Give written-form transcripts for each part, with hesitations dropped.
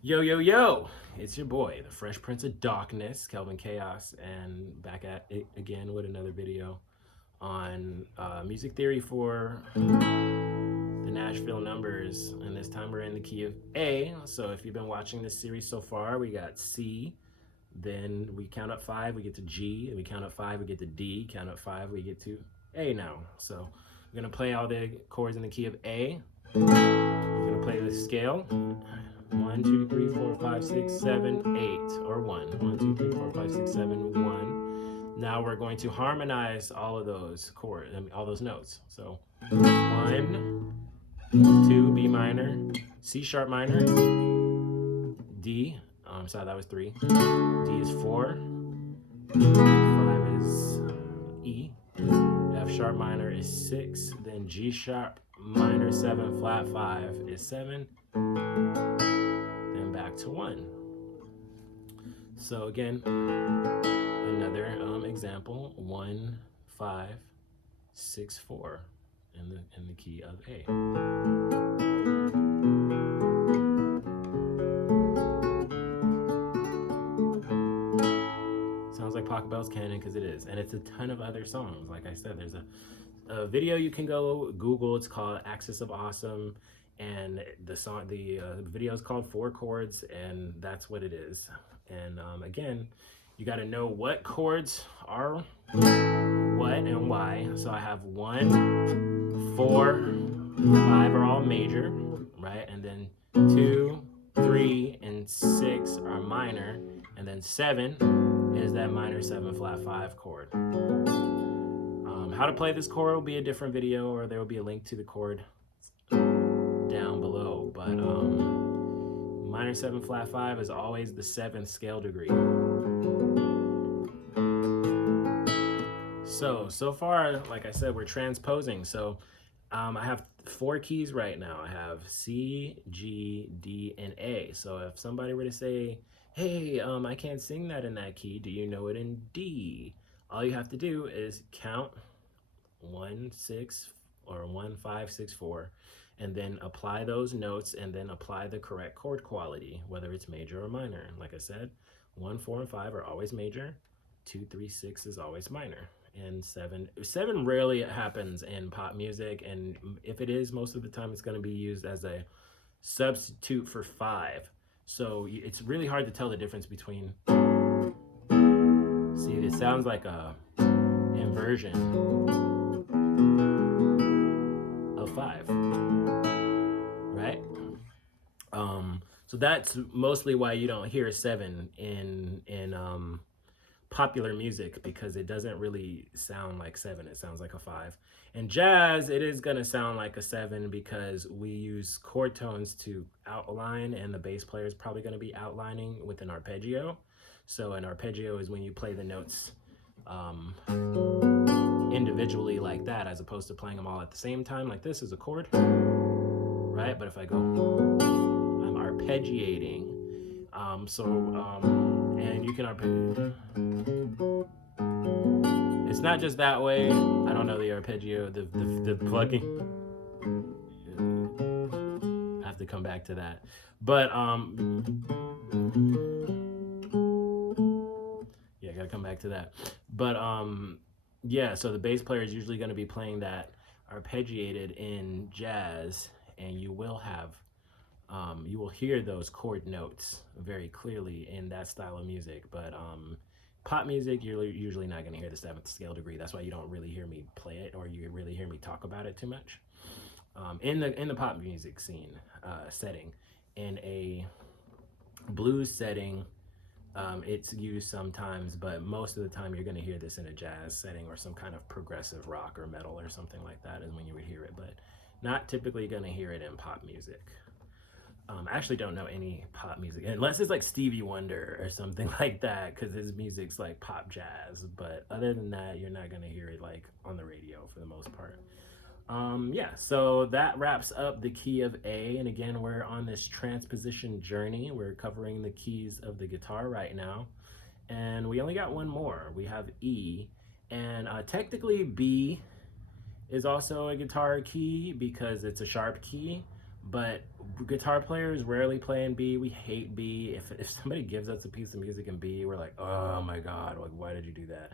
Yo, yo, yo! It's your boy, the Fresh Prince of Darkness, Kelvin Chaos, and back at it again with another video on music theory for the Nashville numbers. And this time we're in the key of A. So if you've been watching this series so far, we got C, then we count up 5, we get to G, and we count up 5, we get to D, count up 5, we get to A now. So we're gonna play all the chords in the key of A. We're gonna play the scale. 1, 2, 3, 4, 5, 6, 7, 8, or 1. 1, 2, 3, 4, 5, 6, 7, 1. Now we're going to harmonize all of those chords, all those notes. So 1, 2, B minor, C sharp minor, D. Sorry, that was 3. D is 4. 5 is E. F sharp minor is 6. Then G sharp minor 7 flat 5 is 7. Then back to 1. So again, another example: 1, 5, 6, 4 in the key of A. Sounds like Pocket Bell's Canon because it is, and it's a ton of other songs. Like I said, there's a video you can go Google. It's called Axis of Awesome, and the video is called 4 Chords, and that's what it is. And again, you got to know what chords are what and why. So I have 1, 4, 5 are all major, right? And then 2, 3, and 6 are minor, and then 7 is that minor 7 flat 5 chord. How to play this chord will be a different video, or there will be a link to the chord down below. But minor 7 flat 5 is always the 7th scale degree. So far, like I said, we're transposing. So I have 4 keys right now. I have C, G, D, and A. So if somebody were to say, hey, I can't sing that in that key, do you know it in D? All you have to do is count 1, 6, or 1, 5, 6, 4, and then apply those notes, and then apply the correct chord quality, whether it's major or minor. Like I said, 1, 4, and 5 are always major. 2, 3, 6 is always minor. And 7 rarely happens in pop music, and if it is, most of the time it's going to be used as a substitute for 5. So it's really hard to tell the difference between, see, it sounds like a inversion of 5, right? So that's mostly why you don't hear 7 in popular music, because it doesn't really sound like 7. It sounds like a 5. In jazz, it is gonna sound like a 7 because we use chord tones to outline, and the bass player is probably gonna be outlining with an arpeggio. So an arpeggio is when you play the notes individually like that, as opposed to playing them all at the same time. Like this is a chord, right? But if I go, I'm arpeggiating. And you can arpeggio. It's not just that way. I don't know the arpeggio, the plugging. I have to come back to that. But yeah, I gotta come back to that. But yeah, so the bass player is usually going to be playing that arpeggiated in jazz, and you will have you will hear those chord notes very clearly in that style of music. But pop music, you're usually not going to hear the 7th scale degree. That's why you don't really hear me play it, or you really hear me talk about it too much. In the pop music scene setting, in a blues setting, it's used sometimes, but most of the time you're going to hear this in a jazz setting or some kind of progressive rock or metal or something like that is when you would hear it, but not typically going to hear it in pop music. I actually don't know any pop music, unless it's like Stevie Wonder or something like that, because his music's like pop jazz. But other than that, you're not going to hear it like on the radio for the most part. Yeah, so that wraps up the key of A. And again, we're on this transposition journey. We're covering the keys of the guitar right now. And we only got one more. We have E. And technically B is also a guitar key because it's a sharp key, But guitar players rarely play in B. We hate B. If somebody gives us a piece of music in B, we're like, oh my God, like why did you do that?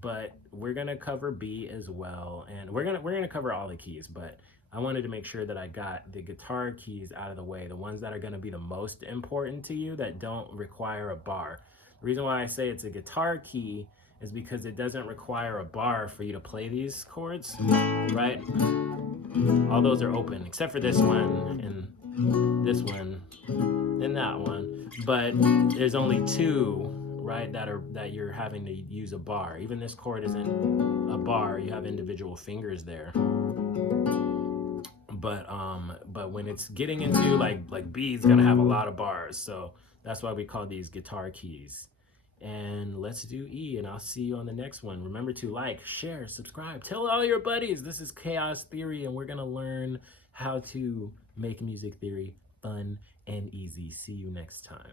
But we're gonna cover B as well, and we're gonna cover all the keys. But I wanted to make sure that I got the guitar keys out of the way, the ones that are gonna be the most important to you that don't require a bar. The reason why I say it's a guitar key is because it doesn't require a bar for you to play these chords, right? All those are open except for this one and this one and that one. But there's only two, right, that you're having to use a bar. Even this chord isn't a bar. You have individual fingers there. But when it's getting into like B, it's gonna have a lot of bars. So that's why we call these guitar keys. And let's do E, and I'll see you on the next one. Remember to like, share, subscribe, tell all your buddies. This is Chaos Theory, and we're gonna learn how to make music theory fun and easy. See you next time.